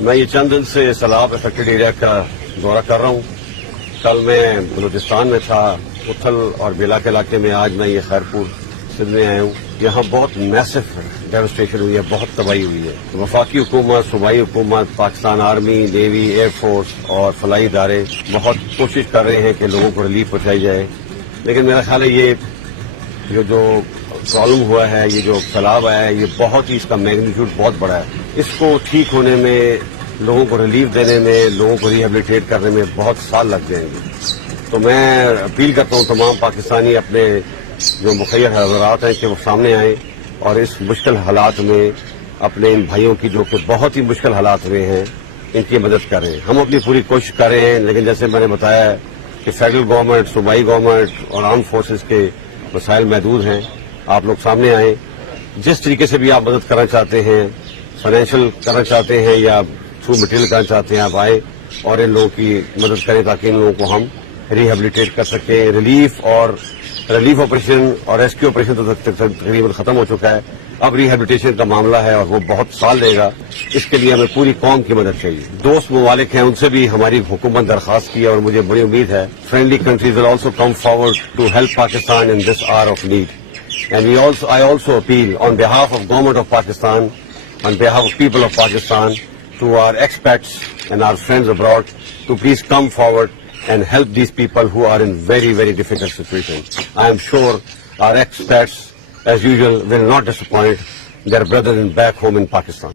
میں یہ چند دن سے سیلاب افیکٹڈ ایریا کا دورہ کر رہا ہوں. کل میں بلوچستان میں تھا، اتھل اور بیلا کے علاقے میں. آج میں یہ خیرپور سندھ میں آیا ہوں. یہاں بہت میسو ڈیوسٹیشن ہوئی ہے، بہت تباہی ہوئی ہے. وفاقی حکومت، صوبائی حکومت، Pakistan army, navy, air force اور فلاحی ادارے بہت کوشش کر رہے ہیں کہ لوگوں کو ریلیف پہنچائی جائے. لیکن میرا خیال ہے یہ جو پرابلم ہوا ہے، یہ جو سیلاب آیا ہے، یہ بہت ہی، اس کا میگنیٹیوڈ بہت بڑا ہے. اس کو ٹھیک ہونے میں، لوگوں کو ریلیف دینے میں، لوگوں کو ریہیبلیٹیٹ کرنے میں بہت سال لگ جائیں گے. تو میں اپیل کرتا ہوں تمام پاکستانی اپنے جو مخیر حضرات ہیں کہ وہ سامنے آئیں اور اس مشکل حالات میں اپنے ان بھائیوں کی جو کہ بہت ہی مشکل حالات میں ہیں، ان کی مدد کریں. ہم اپنی پوری کوشش کر رہے ہیں، لیکن جیسے میں نے بتایا کہ فیڈرل گورنمنٹ، صوبائی گورنمنٹ اور آرم فورسز کے وسائل محدود ہیں. آپ لوگ سامنے آئیں، جس طریقے سے بھی آپ مدد کرنا چاہتے ہیں، فائنینشیل کرنا چاہتے ہیں یا تھرو مٹیریل کرنا چاہتے ہیں، آپ آئیں اور ان لوگوں کی مدد کریں تاکہ ان لوگوں کو ہم ریہیبلیٹیٹ کر سکیں. ریلیف آپریشن اور ریسکیو آپریشن تو تقریباً ختم ہو چکا ہے. اب ریہیبلیٹیشن کا معاملہ ہے اور وہ بہت سال لے گا. اس کے لیے ہمیں پوری قوم کی مدد چاہیے. دوست ممالک ہیں، ان سے بھی ہماری حکومت درخواست کی ہے اور مجھے بڑی امید ہے friendly countries will also come forward to help Pakistan in this hour of need. And I also appeal on behalf of Government of Pakistan, on behalf of people of Pakistan, to our expats and our friends abroad to please come forward and help these people who are in very, very difficult situations. I am sure our expats, as usual, will not disappoint their brethren back home in Pakistan.